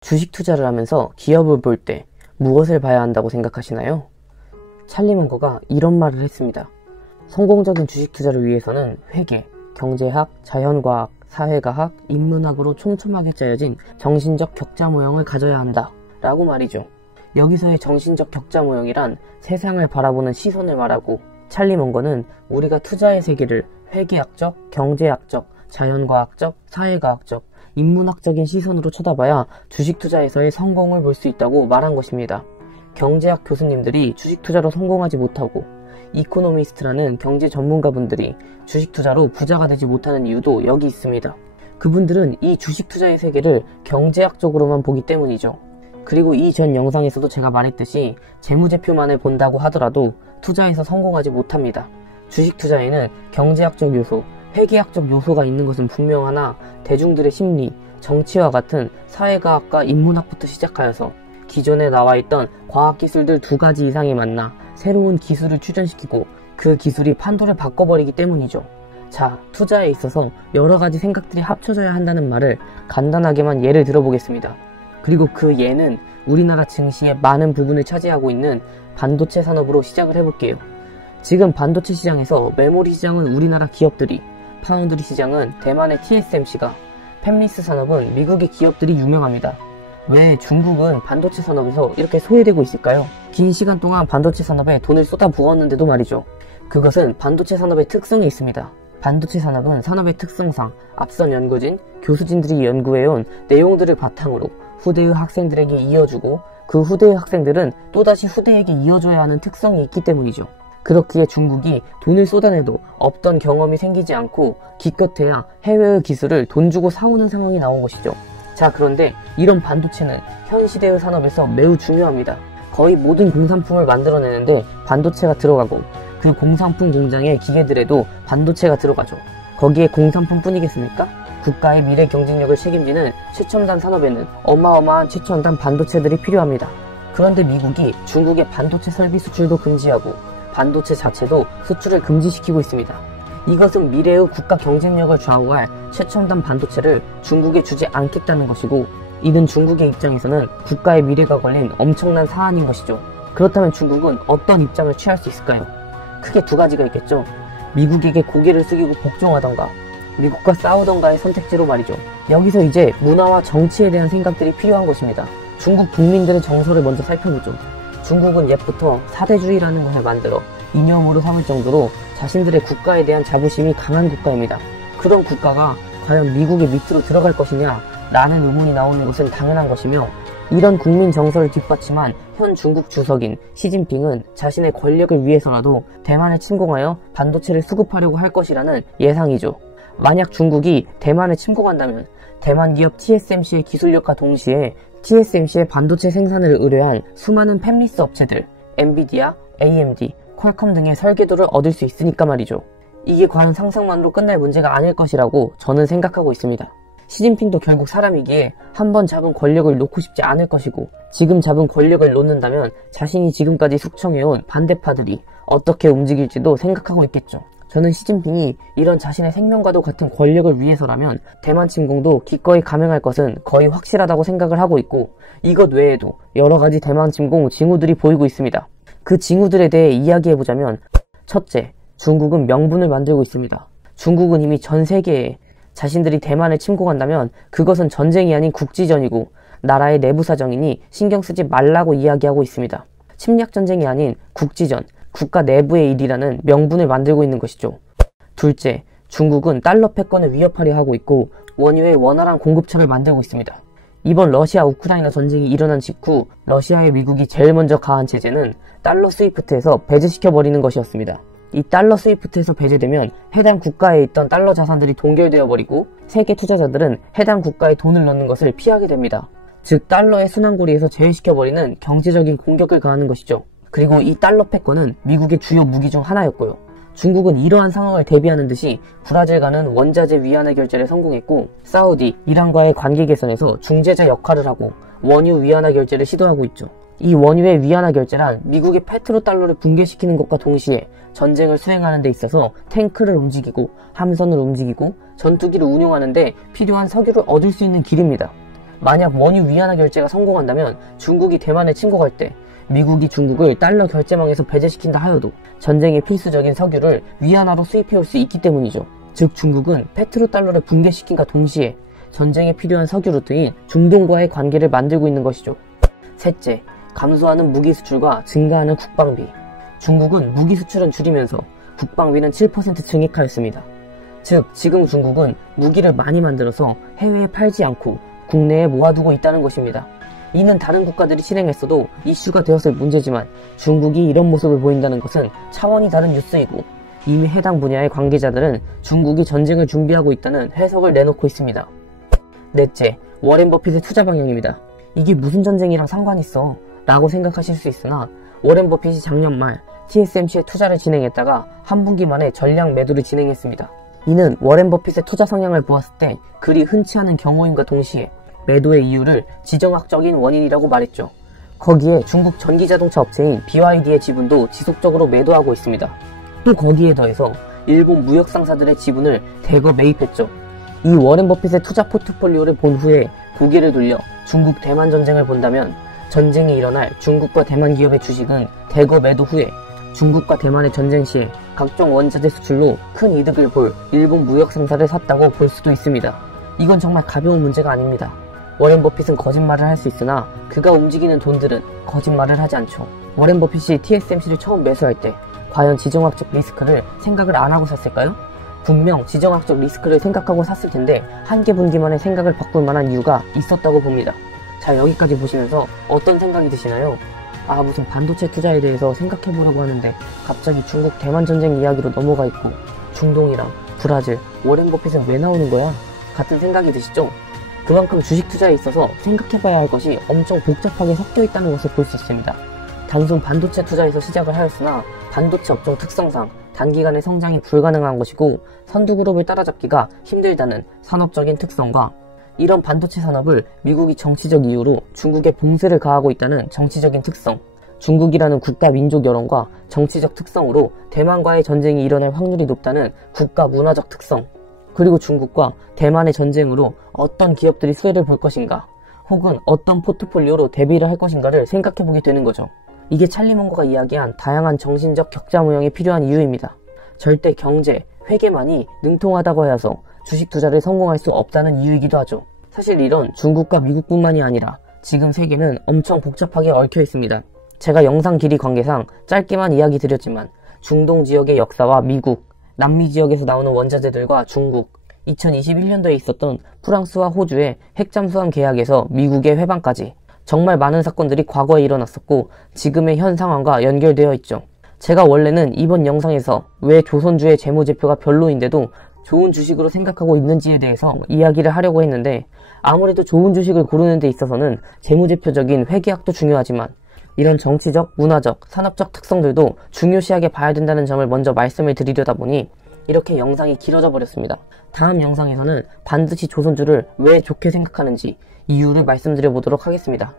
주식 투자를 하면서 기업을 볼 때 무엇을 봐야 한다고 생각하시나요? 찰리 먼거가 이런 말을 했습니다. 성공적인 주식 투자를 위해서는 회계, 경제학, 자연과학, 사회과학, 인문학으로 촘촘하게 짜여진 정신적 격자 모형을 가져야 한다 라고 말이죠. 여기서의 정신적 격자 모형이란 세상을 바라보는 시선을 말하고, 찰리 먼거는 우리가 투자의 세계를 회계학적, 경제학적, 자연과학적, 사회과학적, 인문학적인 시선으로 쳐다봐야 주식 투자에서의 성공을 볼 수 있다고 말한 것입니다. 경제학 교수님들이 주식 투자로 성공하지 못하고, 이코노미스트라는 경제 전문가분들이 주식 투자로 부자가 되지 못하는 이유도 여기 있습니다. 그분들은 이 주식 투자의 세계를 경제학적으로만 보기 때문이죠. 그리고 이전 영상에서도 제가 말했듯이 재무제표만을 본다고 하더라도 투자에서 성공하지 못합니다. 주식 투자에는 경제학적 요소, 회계학적 요소가 있는 것은 분명하나 대중들의 심리, 정치와 같은 사회과학과 인문학부터 시작하여서 기존에 나와있던 과학기술들 2가지 이상이 만나 새로운 기술을 출전시키고 그 기술이 판도를 바꿔버리기 때문이죠. 자, 투자에 있어서 여러가지 생각들이 합쳐져야 한다는 말을 간단하게만 예를 들어보겠습니다. 그리고 그 예는 우리나라 증시의 많은 부분을 차지하고 있는 반도체 산업으로 시작을 해볼게요. 지금 반도체 시장에서 메모리 시장은 우리나라 기업들이, 파운드리 시장은 대만의 TSMC가, 팹리스 산업은 미국의 기업들이 유명합니다. 왜 중국은 반도체 산업에서 이렇게 소외되고 있을까요? 긴 시간 동안 반도체 산업에 돈을 쏟아 부었는데도 말이죠. 그것은 반도체 산업의 특성이 있습니다. 반도체 산업은 산업의 특성상 앞선 연구진, 교수진들이 연구해온 내용들을 바탕으로 후대의 학생들에게 이어주고, 그 후대의 학생들은 또다시 후대에게 이어줘야 하는 특성이 있기 때문이죠. 그렇기에 중국이 돈을 쏟아내도 없던 경험이 생기지 않고 기껏해야 해외의 기술을 돈 주고 사오는 상황이 나온 것이죠. 자, 그런데 이런 반도체는 현 시대의 산업에서 매우 중요합니다. 거의 모든 공산품을 만들어내는데 반도체가 들어가고, 그 공산품 공장의 기계들에도 반도체가 들어가죠. 거기에 공산품 뿐이겠습니까? 국가의 미래 경쟁력을 책임지는 최첨단 산업에는 어마어마한 최첨단 반도체들이 필요합니다. 그런데 미국이 중국의 반도체 설비 수출도 금지하고 반도체 자체도 수출을 금지시키고 있습니다. 이것은 미래의 국가 경쟁력을 좌우할 최첨단 반도체를 중국에 주지 않겠다는 것이고, 이는 중국의 입장에서는 국가의 미래가 걸린 엄청난 사안인 것이죠. 그렇다면 중국은 어떤 입장을 취할 수 있을까요? 크게 2가지가 있겠죠. 미국에게 고개를 숙이고 복종하던가, 미국과 싸우던가의 선택지로 말이죠. 여기서 이제 문화와 정치에 대한 생각들이 필요한 것입니다. 중국 국민들의 정서를 먼저 살펴보죠. 중국은 옛부터 사대주의라는 것을 만들어 이념으로 삼을 정도로 자신들의 국가에 대한 자부심이 강한 국가입니다. 그런 국가가 과연 미국의 밑으로 들어갈 것이냐 라는 의문이 나오는 것은 당연한 것이며, 이런 국민 정서를 뒷받침한 현 중국 주석인 시진핑은 자신의 권력을 위해서라도 대만을 침공하여 반도체를 수급하려고 할 것이라는 예상이죠. 만약 중국이 대만을 침공한다면 대만 기업 TSMC의 기술력과 동시에 TSMC의 반도체 생산을 의뢰한 수많은 팹리스 업체들, 엔비디아, AMD, 퀄컴 등의 설계도를 얻을 수 있으니까 말이죠. 이게 과연 상상만으로 끝날 문제가 아닐 것이라고 저는 생각하고 있습니다. 시진핑도 결국 사람이기에 한번 잡은 권력을 놓고 싶지 않을 것이고, 지금 잡은 권력을 놓는다면 자신이 지금까지 숙청해온 반대파들이 어떻게 움직일지도 생각하고 있겠죠. 저는 시진핑이 이런 자신의 생명과도 같은 권력을 위해서라면 대만 침공도 기꺼이 감행할 것은 거의 확실하다고 생각을 하고 있고, 이것 외에도 여러가지 대만 침공 징후들이 보이고 있습니다. 그 징후들에 대해 이야기해보자면, 첫째, 중국은 명분을 만들고 있습니다. 중국은 이미 전 세계에 자신들이 대만을 침공한다면 그것은 전쟁이 아닌 국지전이고 나라의 내부 사정이니 신경 쓰지 말라고 이야기하고 있습니다. 침략전쟁이 아닌 국지전, 국가 내부의 일이라는 명분을 만들고 있는 것이죠. 둘째, 중국은 달러 패권을 위협하려 하고 있고 원유의 원활한 공급처를 만들고 있습니다. 이번 러시아 우크라이나 전쟁이 일어난 직후 러시아의 미국이 제일 먼저 가한 제재는 달러 스위프트에서 배제시켜버리는 것이었습니다. 이 달러 스위프트에서 배제되면 해당 국가에 있던 달러 자산들이 동결되어 버리고 세계 투자자들은 해당 국가에 돈을 넣는 것을 피하게 됩니다. 즉 달러의 순환고리에서 제외시켜버리는 경제적인 공격을 가하는 것이죠. 그리고 이 달러 패권은 미국의 주요 무기 중 하나였고요. 중국은 이러한 상황을 대비하는 듯이 브라질과는 원자재 위안화 결제를 성공했고, 사우디, 이란과의 관계 개선에서 중재자 역할을 하고 원유 위안화 결제를 시도하고 있죠. 이 원유의 위안화 결제란 미국의 페트로달러를 붕괴시키는 것과 동시에 전쟁을 수행하는 데 있어서 탱크를 움직이고 함선을 움직이고 전투기를 운용하는 데 필요한 석유를 얻을 수 있는 길입니다. 만약 원유 위안화 결제가 성공한다면 중국이 대만에 침공할 때 미국이 중국을 달러 결제망에서 배제시킨다 하여도 전쟁에 필수적인 석유를 위안화로 수입해올 수 있기 때문이죠. 즉 중국은 페트로달러를 붕괴시킨과 동시에 전쟁에 필요한 석유 루트인 중동과의 관계를 만들고 있는 것이죠. 셋째, 감소하는 무기 수출과 증가하는 국방비. 중국은 무기 수출은 줄이면서 국방비는 7% 증액하였습니다. 즉 지금 중국은 무기를 많이 만들어서 해외에 팔지 않고 국내에 모아두고 있다는 것입니다. 이는 다른 국가들이 실행했어도 이슈가 되었을 문제지만 중국이 이런 모습을 보인다는 것은 차원이 다른 뉴스이고 이미 해당 분야의 관계자들은 중국이 전쟁을 준비하고 있다는 해석을 내놓고 있습니다. 넷째, 워렌 버핏의 투자 방향입니다. 이게 무슨 전쟁이랑 상관 있어? 라고 생각하실 수 있으나 워렌 버핏이 작년 말 TSMC에 투자를 진행했다가 한 분기 만에 전량 매도를 진행했습니다. 이는 워렌 버핏의 투자 성향을 보았을 때 그리 흔치 않은 경우임과 동시에 매도의 이유를 지정학적인 원인이라고 말했죠. 거기에 중국 전기자동차 업체인 BYD의 지분도 지속적으로 매도하고 있습니다. 또 거기에 더해서 일본 무역 상사들의 지분을 대거 매입했죠. 이 워렌 버핏의 투자 포트폴리오를 본 후에 고개를 돌려 중국 대만 전쟁을 본다면 전쟁이 일어날 중국과 대만 기업의 주식은 대거 매도 후에 중국과 대만의 전쟁 시에 각종 원자재 수출로 큰 이득을 볼 일본 무역 상사를 샀다고 볼 수도 있습니다. 이건 정말 가벼운 문제가 아닙니다. 워렌 버핏은 거짓말을 할 수 있으나 그가 움직이는 돈들은 거짓말을 하지 않죠. 워렌 버핏이 TSMC를 처음 매수할 때 과연 지정학적 리스크를 생각을 안 하고 샀을까요? 분명 지정학적 리스크를 생각하고 샀을 텐데 한개 분기만에 생각을 바꿀 만한 이유가 있었다고 봅니다. 자, 여기까지 보시면서 어떤 생각이 드시나요? 아, 무슨 반도체 투자에 대해서 생각해보라고 하는데 갑자기 중국 대만 전쟁 이야기로 넘어가 있고 중동이랑 브라질, 워렌 버핏은 왜 나오는 거야? 같은 생각이 드시죠? 그만큼 주식 투자에 있어서 생각해봐야 할 것이 엄청 복잡하게 섞여 있다는 것을 볼 수 있습니다. 단순 반도체 투자에서 시작을 하였으나 반도체 업종 특성상 단기간에 성장이 불가능한 것이고 선두그룹을 따라잡기가 힘들다는 산업적인 특성과 이런 반도체 산업을 미국이 정치적 이유로 중국에 봉쇄를 가하고 있다는 정치적인 특성, 중국이라는 국가 민족 여론과 정치적 특성으로 대만과의 전쟁이 일어날 확률이 높다는 국가 문화적 특성, 그리고 중국과 대만의 전쟁으로 어떤 기업들이 수혜를 볼 것인가 혹은 어떤 포트폴리오로 대비를 할 것인가를 생각해보게 되는 거죠. 이게 찰리 멍거가 이야기한 다양한 정신적 격자무형이 필요한 이유입니다. 절대 경제, 회계만이 능통하다고 하여서 주식 투자를 성공할 수 없다는 이유이기도 하죠. 사실 이런 중국과 미국뿐만이 아니라 지금 세계는 엄청 복잡하게 얽혀 있습니다. 제가 영상 길이 관계상 짧게만 이야기 드렸지만 중동 지역의 역사와 미국, 남미 지역에서 나오는 원자재들과 중국, 2021년도에 있었던 프랑스와 호주의 핵잠수함 계약에서 미국의 회방까지 정말 많은 사건들이 과거에 일어났었고 지금의 현 상황과 연결되어 있죠. 제가 원래는 이번 영상에서 왜 조선주의 재무제표가 별로인데도 좋은 주식으로 생각하고 있는지에 대해서 이야기를 하려고 했는데 아무래도 좋은 주식을 고르는 데 있어서는 재무제표적인 회계학도 중요하지만 이런 정치적, 문화적, 산업적 특성들도 중요시하게 봐야 된다는 점을 먼저 말씀을 드리려다 보니 이렇게 영상이 길어져 버렸습니다. 다음 영상에서는 반드시 조선주를 왜 좋게 생각하는지 이유를 말씀드려 보도록 하겠습니다.